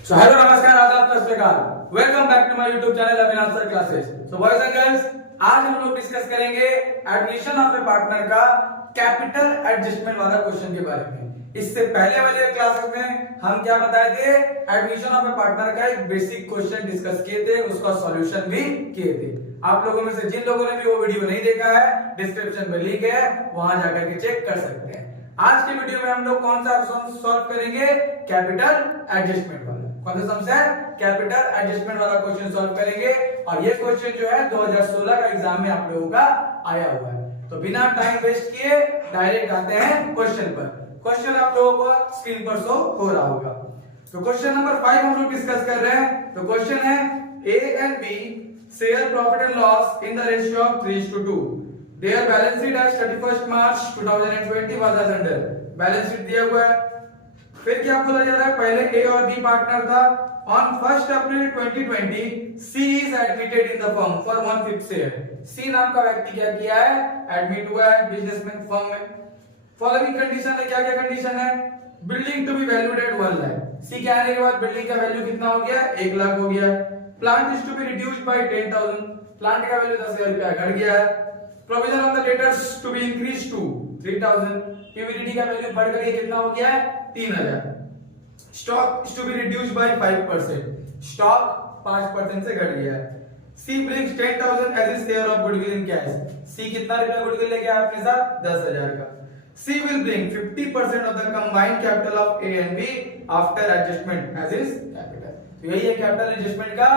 So hello, नमस्कार, आदाब, सत श्री अकाल। Welcome back to my YouTube channel Avinash sir classes. So boys and girls, आज हम लोग डिस्कस करेंगे एडमिशन ऑफ ए पार्टनर का कैपिटल एडजस्टमेंट वाला क्वेश्चन के बारे में। इससे पहले वाले क्लासेस में हम क्या बताए थे, एडमिशन ऑफ ए पार्टनर का एक बेसिक क्वेश्चन डिस्कस किए थे, उसका सॉल्यूशन भी किए थे। आप लोगों में से जिन लोगों ने भी वो वीडियो नहीं देखा है, डिस्क्रिप्शन में लिंक है, वहां जाकर के चेक कर सकते हैं। आज के वीडियो में हम लोग कौन सा सॉल्व करेंगे, कैपिटल एडजस्टमेंट वाला। कौन सा सम है, कैपिटल एडजस्टमेंट वाला क्वेश्चन सॉल्व करेंगे। और ये क्वेश्चन जो है 2016 का एग्जाम में आप लोगों का आया हुआ है। तो बिना टाइम वेस्ट किए डायरेक्ट आते हैं क्वेश्चन पर। क्वेश्चन आप लोगों को स्क्रीन पर शो हो रहा होगा। तो क्वेश्चन नंबर 5 हम लोग डिस्कस कर रहे हैं। तो क्वेश्चन है A and B share profit and loss in the ratio of 3:2। Their balance sheet as 31st March 2020 was as under। Balance sheet दिया हुआ है। फिर क्या बोला जा रहा है, पहले ए और बी पार्टनर था। On 1 April 2020 C is admitted in the firm for 1/5 share. C नाम का व्यक्ति क्या किया है, एडमिट हुआ है बिजनेसमैन फर्म में। फॉलोइंग कंडीशन है, क्या क्या कंडीशन है, building to be valued at 1 lakh. C के आने के बाद बिल्डिंग का वैल्यू कितना हो गया, 1 लाख हो गया। Plant is to be reduced by 10,000। Plant का वैल्यू 10,000 रुपया घट गया है। Provision of the debtors to be increase to 3,000। PVDT का वैल्यू बढ़ करके कितना हो गया है, 3,000। Stock is to be reduced by 5%। Stock 5% से घट गया है। C brings 10,000 as a share of goodwill in cash. C कितना रुपया गुडविल लेके आया अपने साथ, 10,000 का। C will bring 50% of the combined capital of A and B after adjustment as is capital. तो यही है कैपिटल एडजस्टमेंट का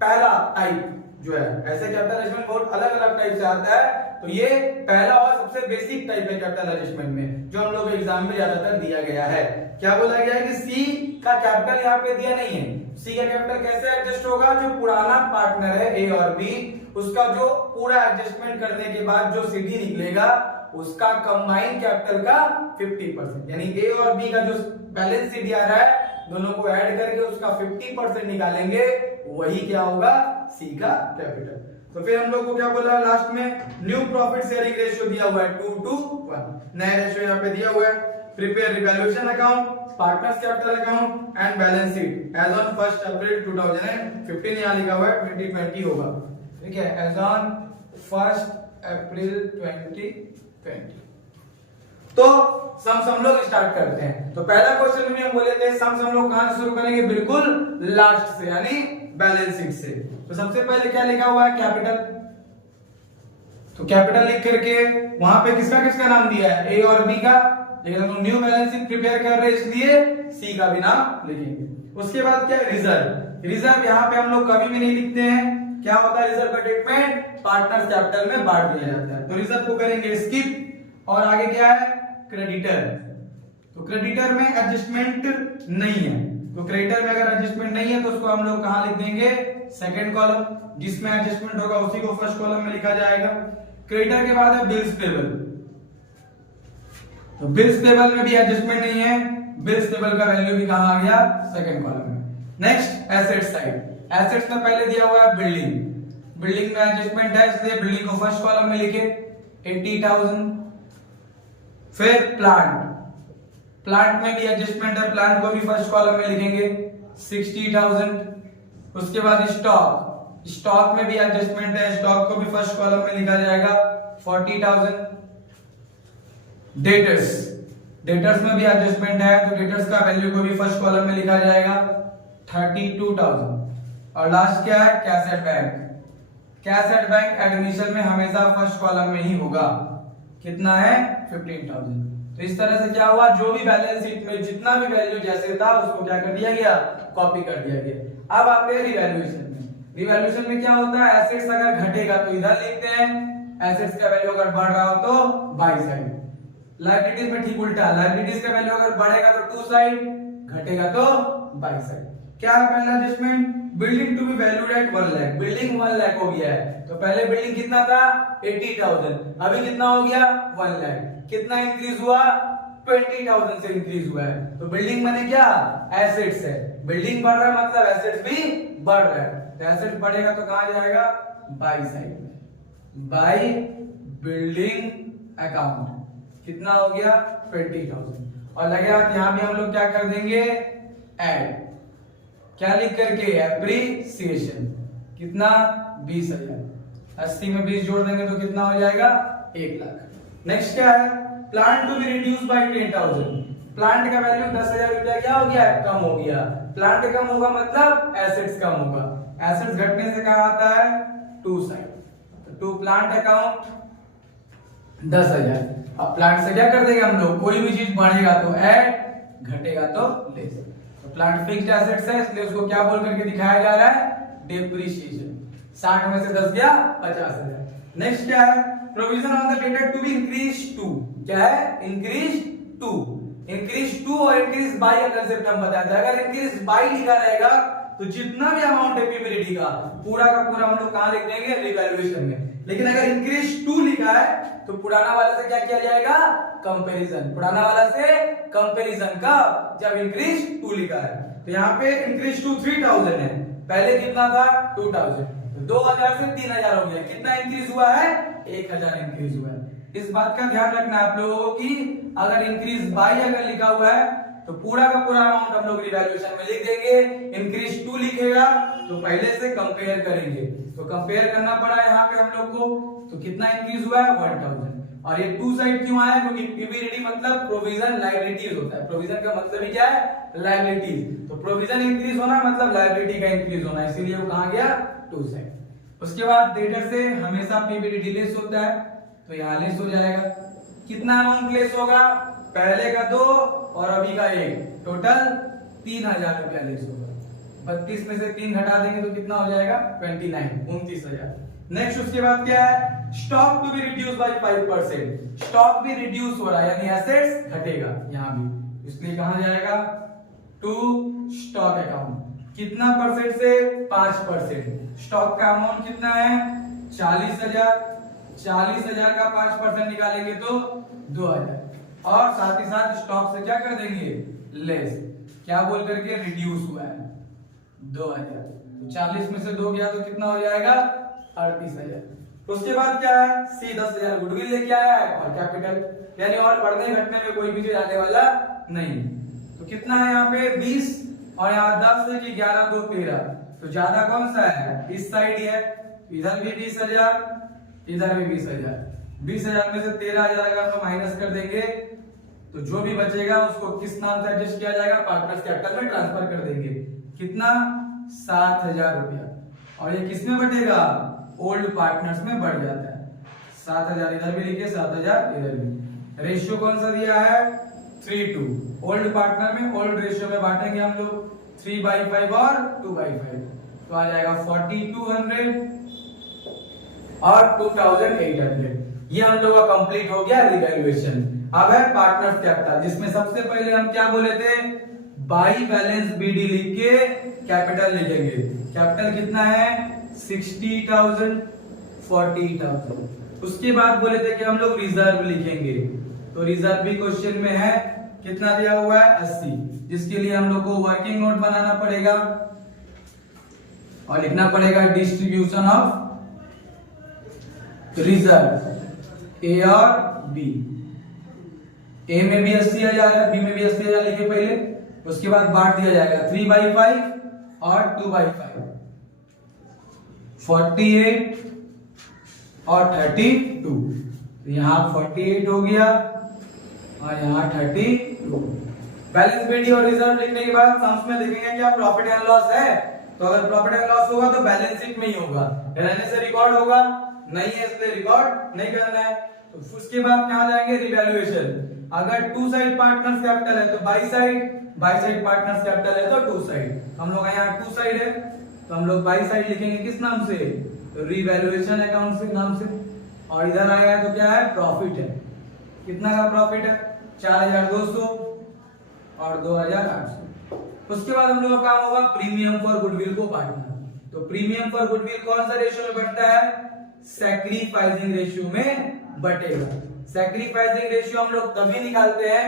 पहला टाइप जो है। ऐसे कैपिटल एडजस्टमेंट बहुत अलग अलग टाइप से आता है। तो ये पहला और सबसे बेसिक टाइप है कैपिटल एडजस्टमेंट में, जो हम लोग एग्जाम में ज्यादातर दिया गया है। क्या बोला गया है कि सी का कैपिटल यहाँ पे दिया नहीं है। सी का कैपिटल कैसे एडजस्ट होगा, जो पुराना पार्टनर है ए और बी, उसका जो पूरा एडजस्टमेंट करने के बाद जो सीडी निकलेगा, उसका कंबाइंड कैपिटल का 50%, यानी ए और बी का जो बैलेंस शीट आ रहा है, दोनों को ऐड करके उसका 50% निकालेंगे, वही क्या होगा, सी का कैपिटल। तो फिर हम लोग को क्या बोला लास्ट में, न्यू प्रॉफिट शेयरिंग रेशियो दिया हुआ है 2:1। नया रेशियो यहाँ पे दिया हुआ है। Prepare revaluation account, partners capital account and balance sheet as on 1 April 2015। यहाँ लिखा हुआ है 2020 होगा, ठीक है, एज ऑन 1 अप्रैल 2020। तो सम्स हम लोग स्टार्ट करते हैं। तो पहला क्वेश्चन में हम बोले थे सम्स हम लोग कहां से शुरू करेंगे, बिल्कुल लास्ट से, यानी बैलेंस शीट से। तो सबसे पहले क्या लिखा हुआ है, कैपिटल। तो कैपिटल लिख करके वहां पे किसका किसका नाम दिया है, ए और बी का। लेकिन हम न्यू बैलेंस शीट प्रिपेयर कर रहे हैं, इसलिए सी का भी नाम लिखेंगे। उसके बाद क्या, रिजर्व। रिजर्व यहाँ पे हम लोग कभी भी नहीं लिखते हैं। क्या होता है रिजर्व का ट्रीटमेंट, पार्टनर्स कैपिटल में बांट दिया जाता है। तो रिजर्व को करेंगे स्किप। और आगे क्या है, क्रेडिटर। तो क्रेडिटर में एडजस्टमेंट नहीं है। तो क्रेडिटर में अगर एडजस्टमेंट नहीं है तो उसको हम लोग कहां लिख देंगे, सेकंड कॉलम। जिसमें एडजस्टमेंट होगा उसी को फर्स्ट कॉलम में लिखा जाएगा। क्रेडिटर के बाद है बिल्स पेबल। तो बिल्स पेबल में भी एडजस्टमेंट नहीं है। बिल्स पेबल का वैल्यू भी कहां आ गया, सेकंड कॉलम में। Next asset side. एसेट्स में पहले दिया हुआ है बिल्डिंग। बिल्डिंग में एडजस्टमेंट है, इसलिए बिल्डिंग को फर्स्ट कॉलम में लिखे 80,000। फिर प्लांट, प्लांट में भी एडजस्टमेंट है, प्लांट को भी फर्स्ट कॉलम में लिखेंगे 60,000। उसके बाद स्टॉक, स्टॉक में भी एडजस्टमेंट है, स्टॉक को भी फर्स्ट कॉलम में लिखा जाएगा 40,000। डेटर्स, डेटर्स में भी एडजस्टमेंट है, तो डेटर्स का वैल्यू को भी फर्स्ट कॉलम में लिखा जाएगा 32,000। और लास्ट क्या है, cash at bank. Cash at bank admission में हमेशा फर्स्ट कॉलम में ही होगा। कितना है, 15,000। तो इस तरह से क्या हुआ, जो भी बैलेंस शीट में जितना भी वैल्यू जैसे था उसको क्या कर दिया गया, कॉपी कर दिया गया। अब आते हैं रिवैल्यूएशन में। रिवैल्यूएशन में क्या होता है, एसेट्स अगर घटेगा तो इधर लिखते हैं, एसेट्स का वैल्यू अगर बढ़ रहा हो तो बाई साइड। लायबिलिटीज में ठीक उल्टा, लायबिलिटीज का वैल्यू अगर बढ़ेगा तो टू साइड, घटेगा तो बाई साइड। क्या है पहला adjustment, building to be valued at 1 lakh. Building 1 lakh हो गया है। तो पहले बिल्डिंग कितना था, 80,000, अभी कितना हो गया, 1 लाख। कितना इंक्रीज हुआ, 20,000 से इंक्रीज हुआ है। तो बिल्डिंग माने क्या, एसेट्स है। बिल्डिंग बढ़ रहा है मतलब एसेट्स भी बढ़ रहा है। तो एसेट्स बढ़ेगा तो कहां जाएगा, बाई साइड में, बाई बिल्डिंग अकाउंट। कितना हो गया, 20,000। और लगे आप यहां भी हम लोग क्या कर देंगे, ऐड। क्या लिख करके, एप्रिसिएशन। कितना, 20,000। 80 में 20 जोड़ देंगे तो कितना हो जाएगा, 1 लाख। नेक्स्ट क्या है, plant to be reduce by 10,000। Plant का वैल्यू 10,000 रुपया क्या हो गया, कम हो गया। प्लांट कम होगा मतलब एसेट्स कम होगा। एसेट्स घटने से क्या आता है, to side. To plant account 10,000। अब प्लांट से क्या कर देंगे हम लोग, कोई भी चीज बढ़ेगा तो ऐड, घटेगा तो लेस। तो प्लांट फिक्स्ड एसेट्स है, इसलिए उसको क्या बोल करके दिखाया जा रहा है, डेप्रिसिएशन। 60 में से 10 गया 50,000। नेक्स्ट क्या है, provision on the debtor to be increase to. क्या है, इंक्रीज टू। इंक्रीज टू और इंक्रीज बाय का कंसेप्ट हम बताया था। अगर इंक्रीज बाय लिखा रहेगा तो जितना भी अमाउंट है पीबीडीटी का पूरा हम लोग कहां लिख देंगे, रिवैल्यूएशन में। लेकिन अगर इंक्रीज टू लिखा है तो पुराना वाला से क्या किया जाएगा, कंपैरिजन। पुराना वाला से कंपैरिजन का, जब इंक्रीज टू लिखा है। तो यहाँ पे इंक्रीज टू 3,000 है, पहले कितना था 2,000। 2,000 से 3,000 हो गया। कितना इंक्रीज हुआ है, 1,000 इंक्रीज हुआ है। इस बात का ध्यान रखना आप लोगों को कि अगर इंक्रीज बाय अगर लिखा हुआ है तो पूरा का पूरा अमाउंट हम लोग रिवैल्यूएशन में लिख देंगे। इंक्रीज टू लिखेगा तो पहले से कंपेयर करेंगे। तो कंपेयर करना पड़ा यहाँ पे हम लोग को। तो कितना इंक्रीज हुआ है, 1,000। और ये टू साइड क्यों आया, क्योंकि पीबीडीटी मतलब प्रोविजन लायबिलिटीज होता है। प्रोविजन का मतलब ही क्या है, लायबिलिटीज। तो प्रोविजन इंक्रीज होना मतलब लायबिलिटी का इंक्रीज होना, इसीलिए वो कहां गया, टू साइड। उसके बाद डेटर से हमेशा पीबीडीटी लेस होता है, तो यहाँ लेस हो जाएगा। कितना अमाउंट लेस होगा, पहले का 2 और अभी का 1, टोटल 3,000 रुपया लेस होगा। 32 में से 3 घटा देंगे तो कितना हो जाएगा, 29, 29,000। नेक्स्ट उसके बाद क्या है, stock to be reduce by 5%। Stock भी रिड्यूस हो रहा है, यानी एसेट्स घटेगा यहाँ भी, इसलिए कहां जाएगा, टू स्टॉक अकाउंट। कितना परसेंट से, 5%। स्टॉक का अमाउंट कितना है, 40,000। 40,000 का 5% निकालेंगे तो 2,000। और साथ ही साथ स्टॉक से क्या कर देंगे, लेस। क्या बोल करके, रिड्यूस हुआ है 2,000। तो 40 में से 2 गया तो कितना हो जाएगा, 38,000। उसके बाद क्या है, सी 10,000 गुडविल लेके आया है और कैपिटल, यानी और बढ़ने घटने में कोई भी चीज आने वाला नहीं। तो कितना है यहाँ पे, 20 और यहाँ 10 है कि 11 2 13। तो ज्यादा कौन सा है, इस साइड ही है। इधर भी 20,000, इधर भी 20,000। 20,000 में से 13,000 अगर हम माइनस कर देंगे तो जो भी बचेगा उसको किस नाम से एडजस्ट किया जाएगा, पार्टनर्स कैपिटल में ट्रांसफर कर देंगे। कितना, 7,000 रुपया। और ये किसमें बढ़ेगा, ओल्ड पार्टनर्स में बढ़ जाता है। 7,000 इधर भी लिखिए, 7,000 इधर भी। रेशियो कौन सा दिया है, 3:2। ओल्ड पार्टनर में ओल्ड रेशियो में बांटेंगे हम लोग, 3/5 और 2/5। तो आ जाएगा 4,200 और 2,800। ये हम लोग का कंप्लीट हो गया रिवैल्यूएशन। अब है पार्टनर्स कैपिटल, जिसमें सबसे पहले हम क्या बोले थे, बाई बैलेंस बीडी लिख के कैपिटल लिखेंगे। कैपिटल कितना है, 60,000, 40,000। उसके बाद बोले थे कि हम लोग रिजर्व लिखेंगे। तो रिजर्व भी क्वेश्चन में है, कितना दिया हुआ है, 80। जिसके लिए हम लोग को वर्किंग नोट बनाना पड़ेगा और लिखना पड़ेगा डिस्ट्रीब्यूशन ऑफ रिजर्व, ए और बी। ए में भी 80,000 है, बी में भी 80,000 लिखे पहले। उसके बाद बांट दिया जाएगा 3/5 और 2/5, 48 और 32। तो यहाँ 48 हो गया और यहाँ 32। बैलेंस बीडी और रिजर्व लिखने के बाद सम्स में देखेंगे क्या प्रॉफिट एंड लॉस है। तो अगर प्रॉफिट एंड लॉस होगा तो बैलेंस शीट में ही होगा, रहने से रिकॉर्ड होगा नहीं है, इसलिए रिकॉर्ड नहीं करना है। तो उसके बाद कहां जाएंगे, रिवैल्यूएशन। अगर टू साइड पार्टनर्स कैपिटल है तो बाई साइड पार्टनर्स कैपिटल है तो टू साइड। हम लोग यहाँ टू साइड है तो हम लोग बाई साइड लिखेंगे किस नाम से, रिवैल्यूएशन अकाउंट से नाम से। और इधर आया तो क्या है, प्रॉफिट है। कितना का प्रॉफिट है, 4,200 और 2,800। उसके बाद हम लोग का काम होगा प्रीमियम फॉर गुडविल को बांटना। तो प्रीमियम फॉर गुडविल कौन सा रेशियो में बढ़ता है, सैक्रिफाइसिंग रेशियो में बटेगा। सैक्रिफाइसिंग रेशियो हम लोग तभी निकालते हैं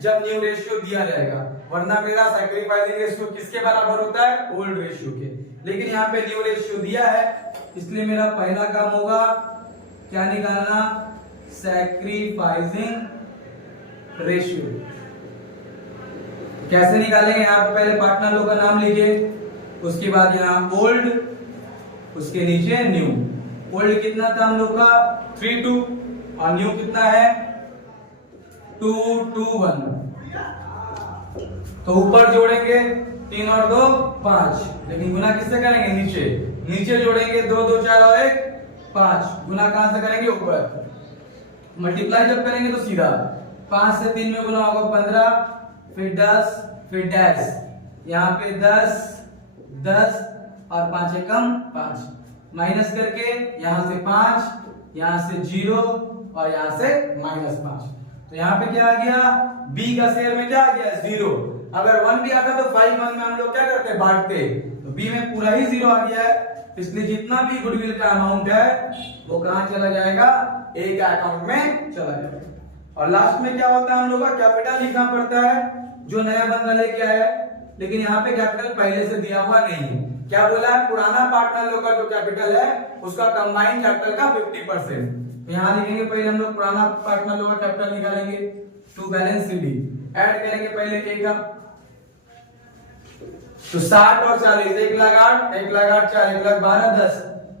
जब न्यू रेशियो दिया जाएगा, वरना मेरा सैक्रिफाइसिंग रेशियो किसके बराबर होता है, ओल्ड रेशियो के। लेकिन यहाँ पे न्यू रेशियो दिया है, इसलिए मेरा पहला काम होगा क्या निकालना, सैक्रिफाइसिंग रेशियो। कैसे निकालेंगे, यहाँ पे पहले पार्टनर लोग का नाम लिखिए। उसके बाद यहाँ ओल्ड, उसके नीचे न्यू। ओल्ड कितना था हम लोग का 32 और न्यू कितना है 221। तो ऊपर जोड़ेंगे 3 और 2 5, लेकिन गुना किससे करेंगे नीचे, नीचे जोड़ेंगे 2 2 4 और 1 5, गुना कहां से करेंगे ऊपर। मल्टीप्लाई जब करेंगे तो सीधा 5 से 3 में गुना होगा 15, फिर 10, फिर डैश, यहाँ पे 10 10 और 5 एकम 5, माइनस करके यहाँ से 5, यहाँ से 0 और यहाँ से -5। तो यहाँ पे क्या आ गया, b का शेयर में क्या आ गया 0। अगर 1 भी आता तो 5 1 में हम लोग क्या करते बांटते, तो b में पूरा ही 0 आ गया है, इसलिए जितना भी गुडविल का अमाउंट है वो कहां चला जाएगा, a का अकाउंट में चला जाएगा। और लास्ट में क्या होता है हम लोग का कैपिटल लिखना पड़ता है जो नया बंदा लेके आया है, लेकिन यहाँ पे कैपिटल पहले से दिया हुआ नहीं है। क्या बोला है, पुराना पार्टनर लोग का जो कैपिटल है उसका कंबाइंड कैपिटल का 50%। तो यहाँ लिखेंगे पहले हम लोग पुराना पार्टनर लोग का कैपिटल निकालेंगे टू बैलेंस CD, ऐड करेंगे पहले a का, तो 60 और 40 1 लाख 8 1 लाख 8 4 1 लाख 12 10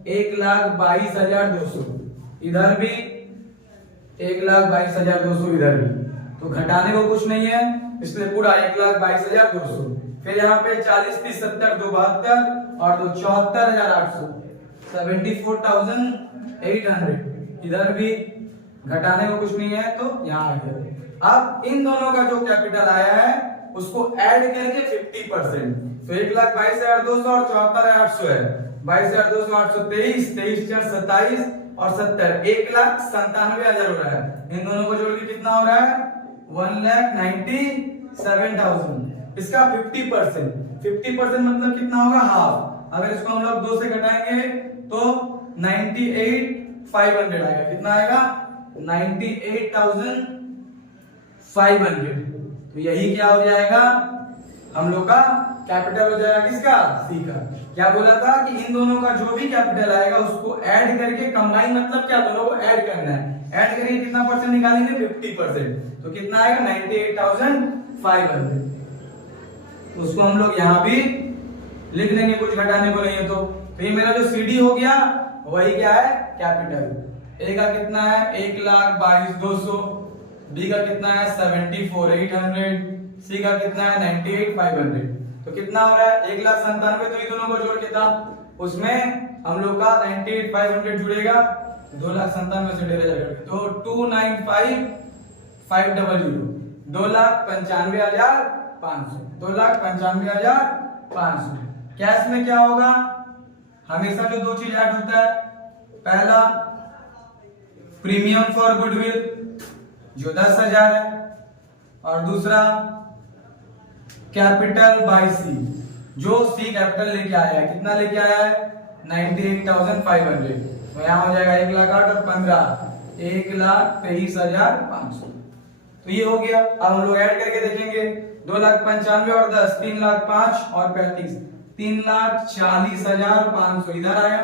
1,22,200, इधर भी 1,22,200 इधर भी, तो घटाने को कुछ नहीं है इसलिए पूरा 1,22,200। फिर यहाँ पे 40 30 70 2 72 और 2 74,800 74,800, इधर भी घटाने को कुछ नहीं है तो यहाँ आ गया। अब इन दोनों का जो कैपिटल आया है उसको ऐड करके 50%, तो 1,22,200 और 74,800 है, 22,200 823 23 4 27 और 70 1,97,000 हो रहा है। इन दोनों को जोड़ के कितना हो रहा है 1,97,000। इसका 50% मतलब कितना होगा हाफ। अगर इसको हम लोग 2 से घटाएंगे तो 98,500 आएगा, कितना आएगा 98,500। तो यही क्या हो जाएगा हम लोग का कैपिटल हो जाएगा किसका, सी का। क्या बोला था कि इन दोनों का जो भी कैपिटल आएगा उसको ऐड करके कंबाइन, मतलब क्या दोनों को ऐड करना है, ऐड करके कितना परसेंट निकालेंगे 50%, तो कितना आएगा 98,500। तो उसको हम लोग यहाँ भी लिख लेंगे, कुछ घटाने को नहीं है। तो ये मेरा जो CD हो गया वही क्या है कैपिटल। A का कितना है 1,22,200, B का कितना है 74,800, C का कितना है 98,500। तो कितना हो रहा है 1,97,000, तो ये दोनों को जोड़ के था उसमें हम लोग का 98,500 जुड़ेगा, 2,97,000 से डेरा जाएगा, तो 2,95,500 2,95,500 2,95,500। कैश में क्या होगा, हमेशा जो दो चीज ऐड होता है, पहला प्रीमियम फॉर गुडविल जो 10,000 है, और दूसरा कैपिटल बाय C जो C कैपिटल लेके आया है, कितना लेके आया है 98,500। तो यहाँ हो जाएगा 1,08,000 और 15 1,23,500। तो ये हो गया। अब हम लोग ऐड करके देखेंगे 2,95,000 और 10 3,05,000 और 35 3,40,500 इधर आया।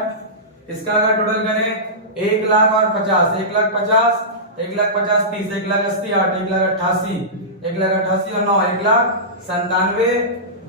इसका अगर टोटल करें 1,00,000 और 50 1,50,000 1,50,000 30 1,80,000 8 1,88,000 1,88,000 और 9 1,97,000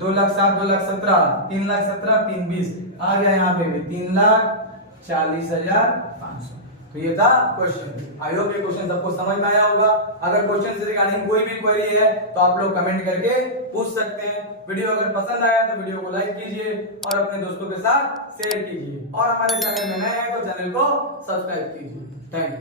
2,07,000 2,17,000 3,17,000 3,20,000 आ गया यहाँ पे भी 3,40,500। तो ये था क्वेश्चन। आई होप ये क्वेश्चन सबको समझ में आया होगा। अगर क्वेश्चन से रिगार्डिंग कोई भी क्वेरी है तो आप लोग कमेंट करके पूछ सकते हैं। वीडियो अगर पसंद आया तो वीडियो को लाइक कीजिए और अपने दोस्तों के साथ शेयर कीजिए, और हमारे चैनल में नए हैं तो चैनल को सब्सक्राइब कीजिए। Thank you.